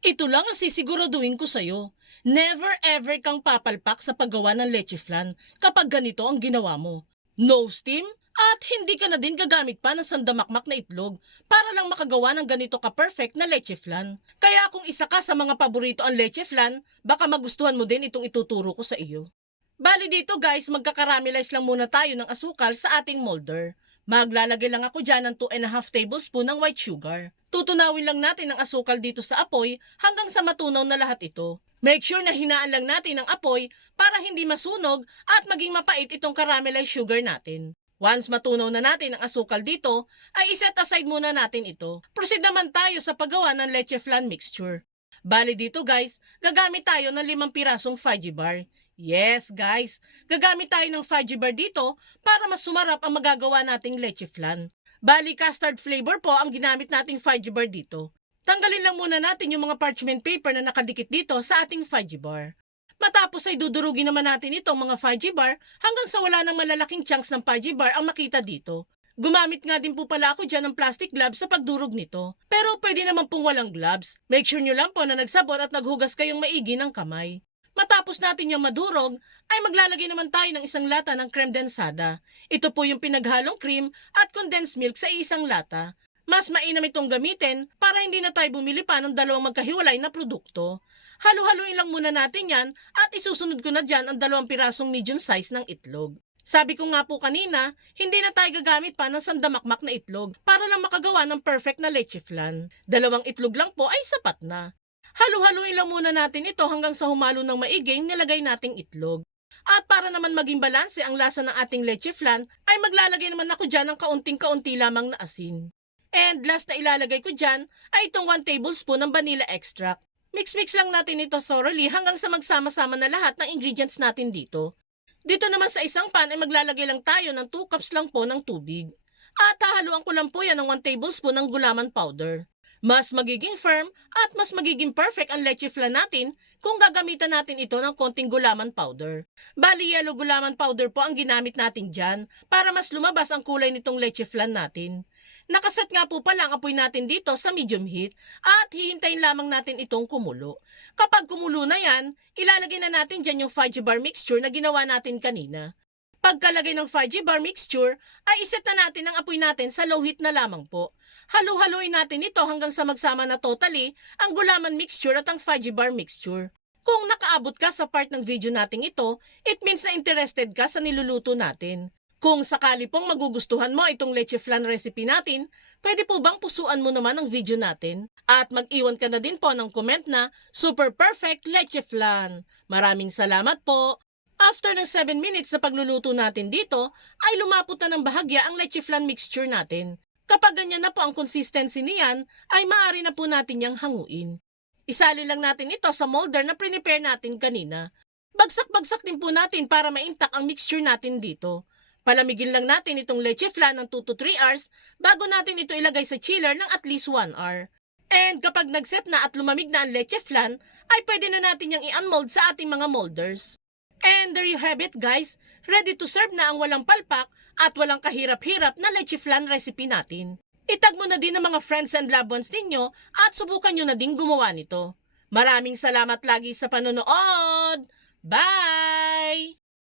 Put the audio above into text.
Ito lang ang sisiguraduhin ko sa'yo. Never ever kang papalpak sa paggawa ng leche flan kapag ganito ang ginawa mo. No steam at hindi ka na din gagamit pa ng sandamakmak na itlog para lang makagawa ng ganito ka-perfect na leche flan. Kaya kung isa ka sa mga paborito ang leche flan, baka magustuhan mo din itong ituturo ko sa iyo. Bali dito guys, magkakaramelize lang muna tayo ng asukal sa ating molder. Maglalagay lang ako dyan ng 2 and a half tablespoon ng white sugar. Tutunawin lang natin ang asukal dito sa apoy hanggang sa matunaw na lahat ito. Make sure na hinaan lang natin ang apoy para hindi masunog at maging mapait itong caramelized sugar natin. Once matunaw na natin ang asukal dito, ay iset aside muna natin ito. Proceed naman tayo sa paggawa ng leche flan mixture. Bali dito guys, gagamit tayo ng limang pirasong fudgy bar. Yes guys, gagamit tayo ng fudgy bar dito para mas sumarap ang magagawa nating leche flan. Bali custard flavor po ang ginamit nating fudgy bar dito. Tanggalin lang muna natin yung mga parchment paper na nakadikit dito sa ating fudgy bar. Matapos ay dudurugin naman natin itong mga fudgy bar hanggang sa wala ng malalaking chunks ng fudgy bar ang makita dito. Gumamit nga din po pala ako dyan ng plastic gloves sa pagdurog nito. Pero pwede naman pong walang gloves. Make sure nyo lang po na nagsabon at naghugas kayong maigi ng kamay. Matapos natin yung madurog, ay maglalagay naman tayo ng isang lata ng creme densada. Ito po yung pinaghalong cream at condensed milk sa isang lata. Mas mainam itong gamitin para hindi na tayo bumili pa ng dalawang magkahiwalay na produkto. Halo-haluin lang muna natin yan at isusunod ko na dyan ang dalawang pirasong medium size ng itlog. Sabi ko nga po kanina, hindi na tayo gagamit pa ng sandamakmak na itlog para lang makagawa ng perfect na leche flan. Dalawang itlog lang po ay sapat na. Halu-haluin lang muna natin ito hanggang sa humalo ng maiging nilagay nating itlog. At para naman maging balanse ang lasa ng ating leche flan, ay maglalagay naman ako dyan ng kaunting-kaunti lamang na asin. And last na ilalagay ko dyan ay itong 1 tablespoon ng vanilla extract. Mix-mix lang natin ito thoroughly hanggang sa magsama-sama na lahat ng ingredients natin dito. Dito naman sa isang pan ay maglalagay lang tayo ng 2 cups lang po ng tubig. At hahaluan ko lang po yan ng 1 tablespoon ng gulaman powder. Mas magiging firm at mas magiging perfect ang leche flan natin kung gagamitan natin ito ng konting gulaman powder. Bali yellow gulaman powder po ang ginamit natin dyan para mas lumabas ang kulay nitong leche flan natin. Nakaset nga po pala ang apoy natin dito sa medium heat at hihintayin lamang natin itong kumulo. Kapag kumulo na yan, ilalagay na natin dyan yung fudgy bar mixture na ginawa natin kanina. Pagkalagay ng fudgy bar mixture, ay iset na natin ang apoy natin sa low heat na lamang po. Halu-haluin natin ito hanggang sa magsama na totally ang gulaman mixture at ang fudgy bar mixture. Kung nakaabot ka sa part ng video nating ito, it means na interested ka sa niluluto natin. Kung sakali pong magugustuhan mo itong leche flan recipe natin, pwede po bang pusuan mo naman ang video natin? At mag-iwan ka na din po ng comment na Super Perfect Leche Flan. Maraming salamat po! After ng 7 minutes sa pagluluto natin dito, ay lumapot na ng bahagya ang leche flan mixture natin. Kapag ganyan na po ang consistency niyan, ay maaari na po natin yang hanguin. Isali lang natin ito sa molder na prepare natin kanina. Bagsak-bagsak din po natin para ma-intact ang mixture natin dito. Palamigin lang natin itong leche flan ng 2 to 3 hours bago natin ito ilagay sa chiller ng at least 1 hour. And kapag nagset na at lumamig na ang leche flan, ay pwede na natin yung i-unmold sa ating mga molders. And there you have it guys, ready to serve na ang walang palpak at walang kahirap-hirap na leche flan recipe natin. Itag mo na din ang mga friends and loved ones ninyo at subukan nyo na din gumawa nito. Maraming salamat lagi sa panonood! Bye!